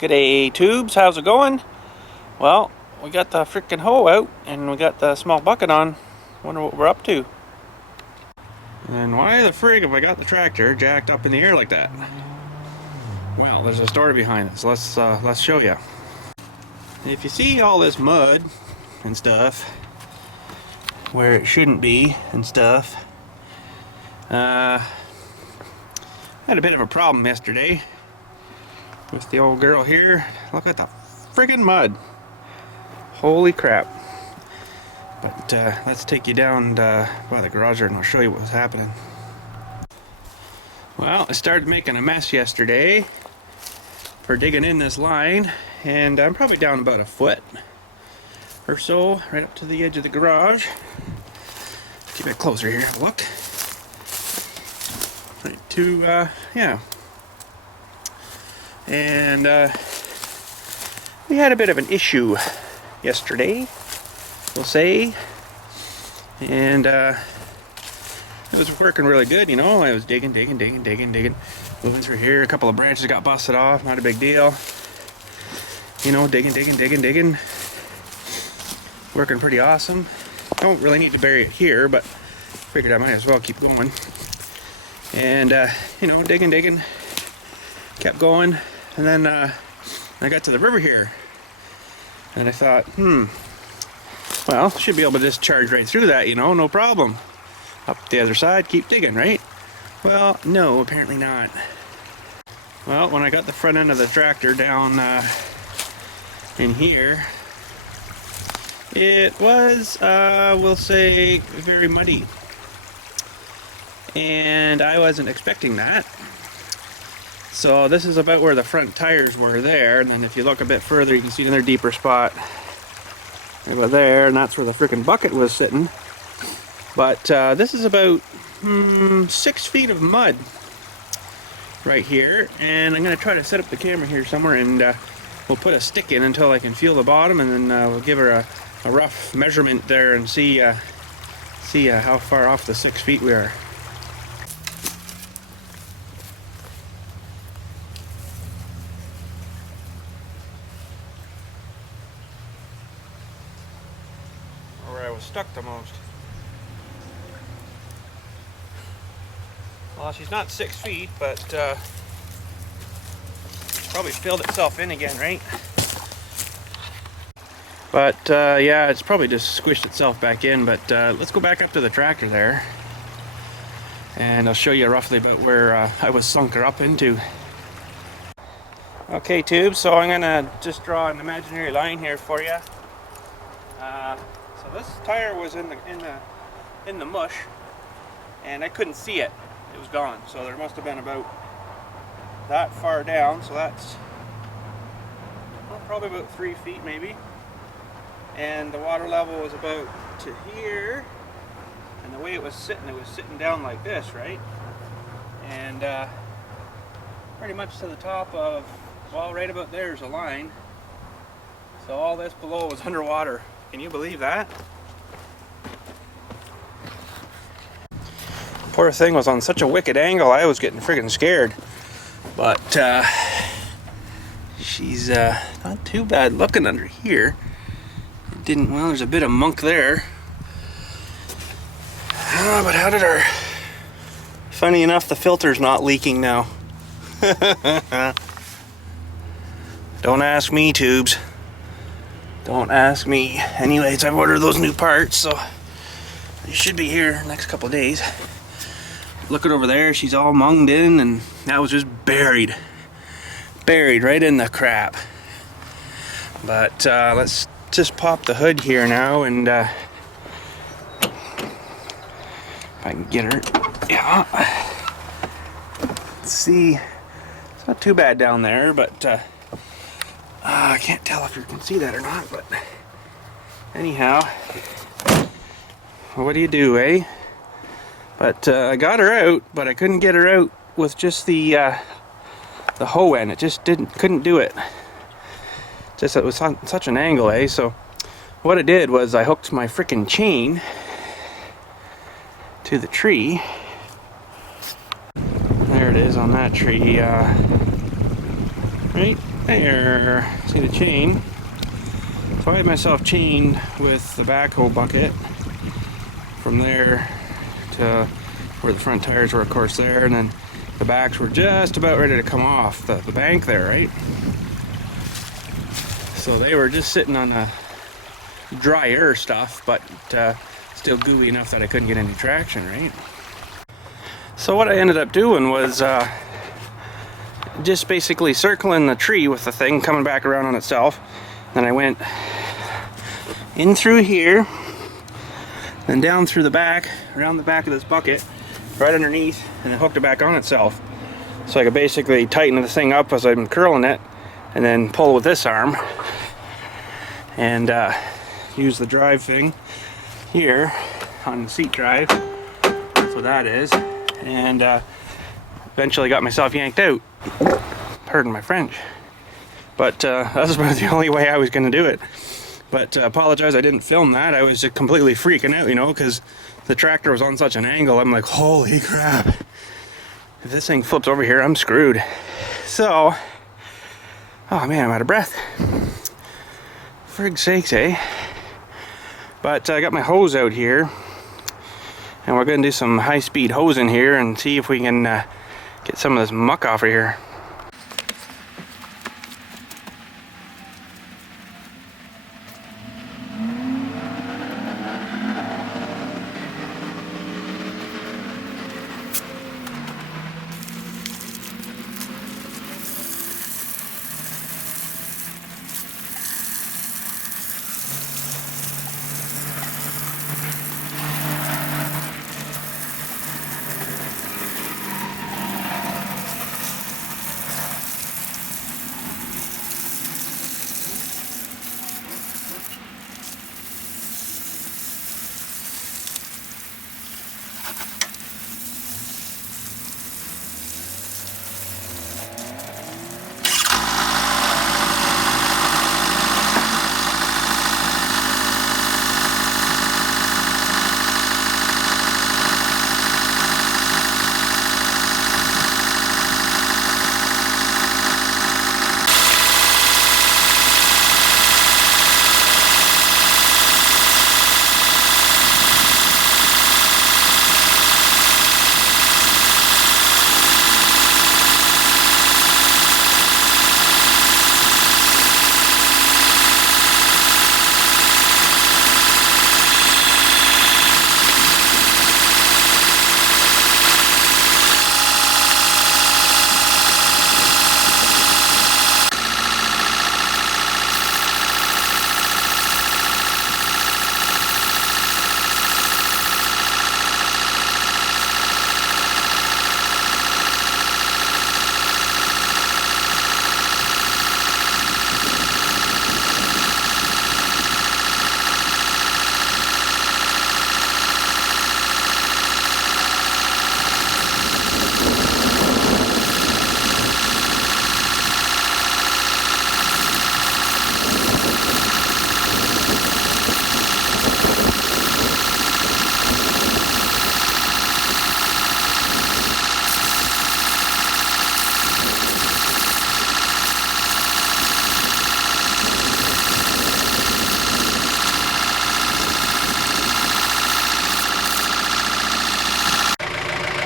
G'day tubes, how's it going? Well, we got the freaking hoe out and we got the small bucket on. Wonder what we're up to. And why the frig have I got the tractor jacked up in the air like that? Well, there's a story behind it, so let's show you. If you see all this mud and stuff where it shouldn't be and stuff, I had a bit of a problem yesterday with the old girl here. Look at the friggin' mud. Holy crap. But let's take you down by the garage and I'll show you what was happening. Well, I started making a mess yesterday for digging in this line, and I'm probably down about a foot or so, right up to the edge of the garage. Keep it closer here, have a look. Right to, yeah. And we had a bit of an issue yesterday, we'll say, and it was working really good, you know. I was digging, moving through here. A couple of branches got busted off, not a big deal, you know. Digging, working pretty awesome. Don't really need to bury it here, but figured I might as well keep going. And you know, digging, kept going. And then I got to the river here, and I thought, well, should be able to just charge right through that, you know, no problem. Up the other side, keep digging, right? Well, no, apparently not. Well, when I got the front end of the tractor down in here, it was, we'll say, very muddy. And I wasn't expecting that. So this is about where the front tires were there, and then if you look a bit further, you can see another deeper spot over there, and that's where the freaking bucket was sitting. But this is about 6 feet of mud right here, and I'm going to try to set up the camera here somewhere, and we'll put a stick in until I can feel the bottom, and then we'll give her a rough measurement there and see how far off the 6 feet we are. Where I was stuck the most. Well, she's not 6 feet, but it's probably filled itself in again, right? But yeah, it's probably just squished itself back in. But let's go back up to the tractor there, and I'll show you roughly about where I was sunk her up into. Okay, tubes, so I'm gonna just draw an imaginary line here for you. So this tire was in the mush, and I couldn't see it. It was gone. So there must have been about that far down. So that's, well, probably about 3 feet maybe. And the water level was about to here. And the way it was sitting down like this, right? And pretty much to the top of, well, right about there's a line. So all this below was underwater. Can you believe that? Poor thing was on such a wicked angle, I was getting friggin' scared. But she's not too bad looking under here. It didn't, well, there's a bit of muck there. But how did our... Funny enough, the filter's not leaking now. Don't ask me, tubes. Don't ask me. Anyways, I've ordered those new parts, so they should be here next couple of days. Look at over there, she's all munged in, and that was just buried right in the crap. But let's just pop the hood here now, and if I can get her, yeah. Let's see, it's not too bad down there, but I can't tell if you can see that or not, but anyhow, what do you do, eh? But I got her out, but I couldn't get her out with just the hoe end. It just couldn't do it. Just it was on such an angle, eh? So what I did was I hooked my frickin' chain to the tree. There it is on that tree, right There, see the chain? So I had myself chained with the backhoe bucket from there to where the front tires were, of course, there, and then the backs were just about ready to come off the bank there, right? So they were just sitting on the drier stuff, but still gooey enough that I couldn't get any traction, right? So what I ended up doing was just basically circling the tree with the thing coming back around on itself. Then I went in through here, then down through the back, around the back of this bucket, right underneath, and then hooked it back on itself. So I could basically tighten the thing up as I'm curling it, and then pull with this arm, and use the drive thing here on the seat drive. That's what that is. And eventually got myself yanked out. Pardon my French. But that was about the only way I was going to do it. But apologize, I didn't film that. I was just completely freaking out, you know, because the tractor was on such an angle. I'm like, holy crap. If this thing flips over here, I'm screwed. So, oh man, I'm out of breath. Frig's sakes, eh? But I got my hose out here. And we're going to do some high-speed hosing here and see if we can get some of this muck off of here.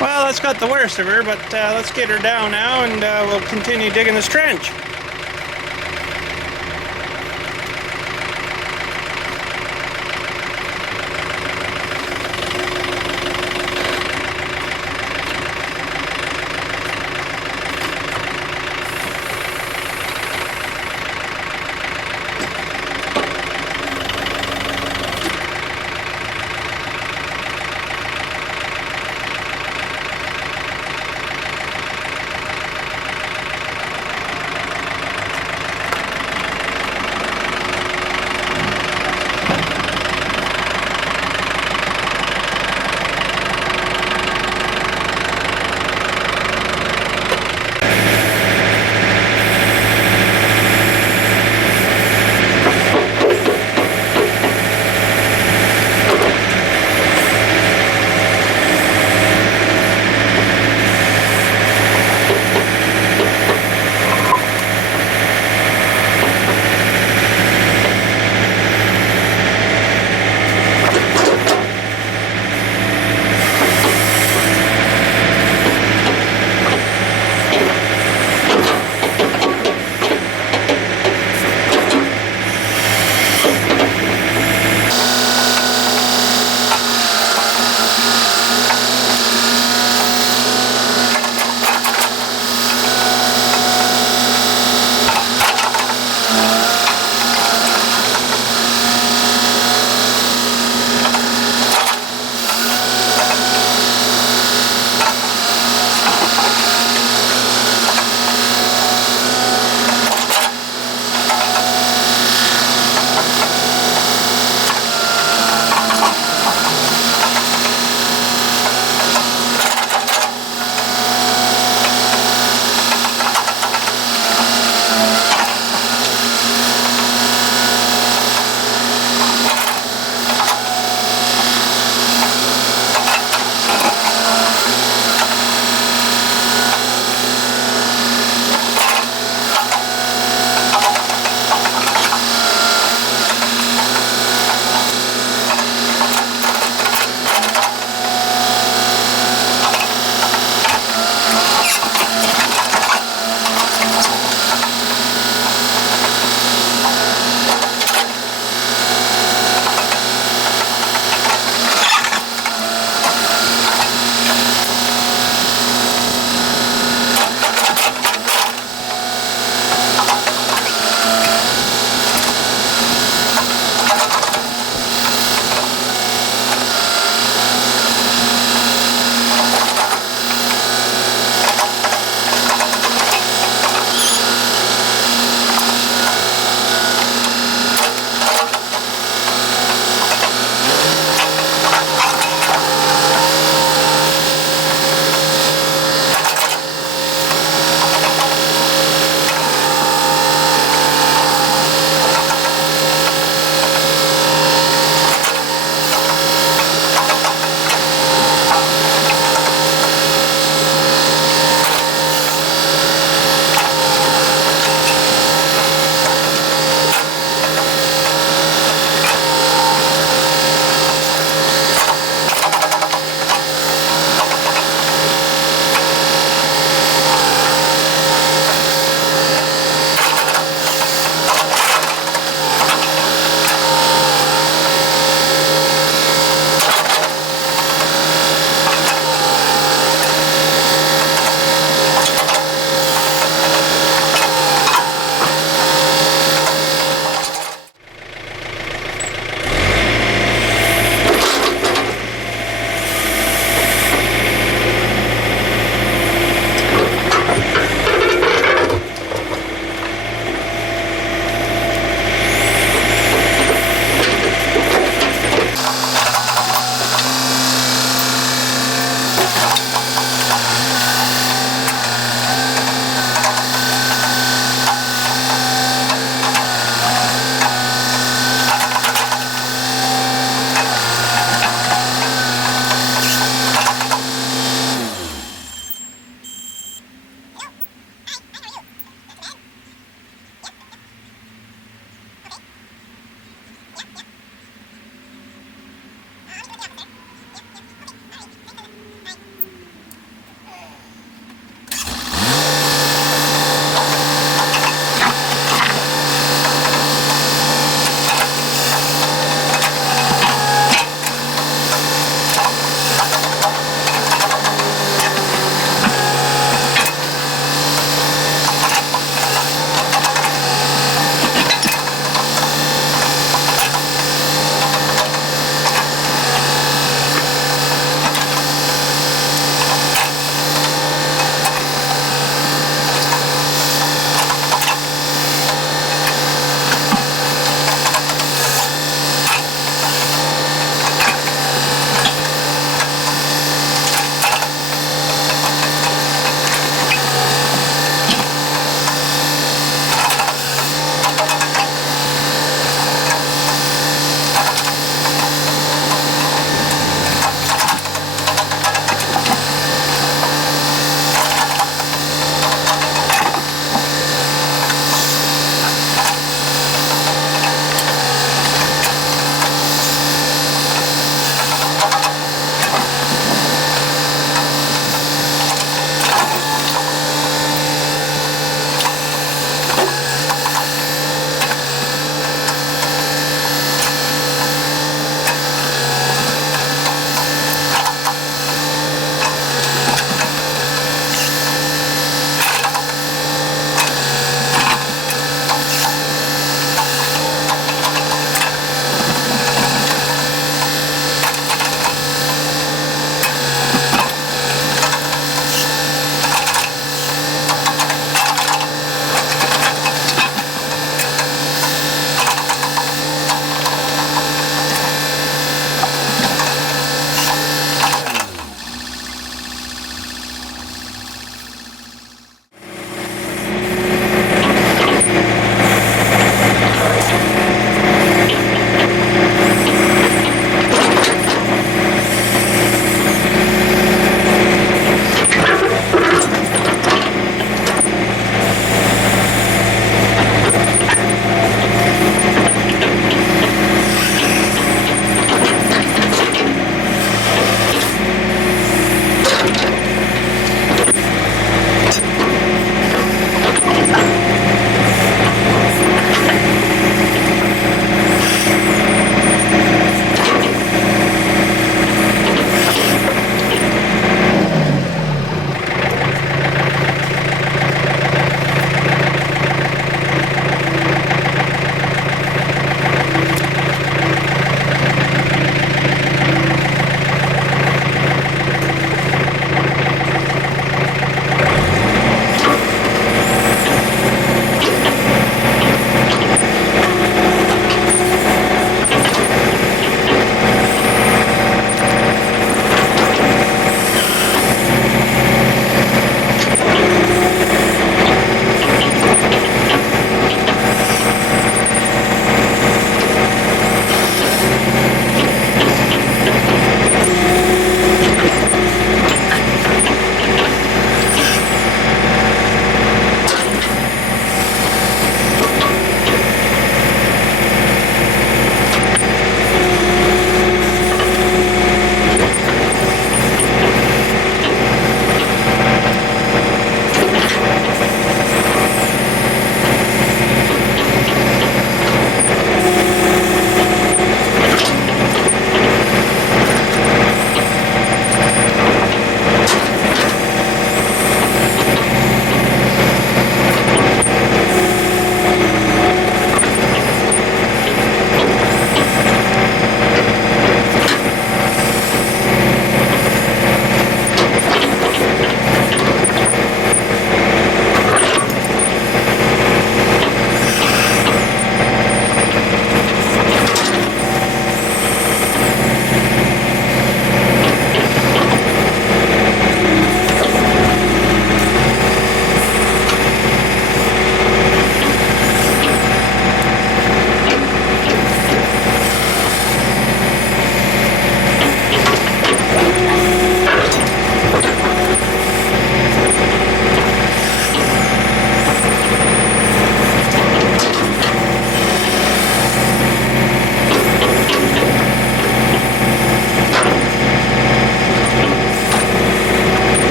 Well, that's got the worst of her, but let's get her down now and we'll continue digging this trench.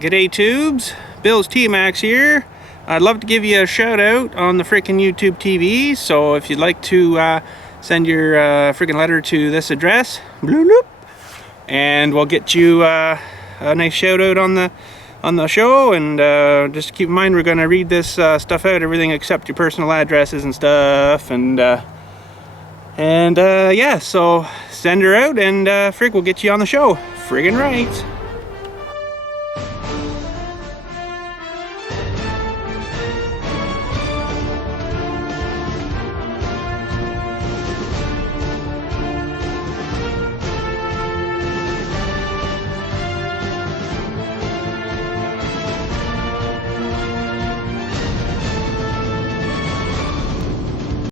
G'day tubes, BILLSTMAXX here. I'd love to give you a shout out on the freaking YouTube TV, so if you'd like to send your freaking letter to this address, bloop, bloop, and we'll get you a nice shout out on the show. And just keep in mind, we're gonna read this stuff out, everything except your personal addresses and stuff. And yeah, so send her out and we'll get you on the show. Friggin' right.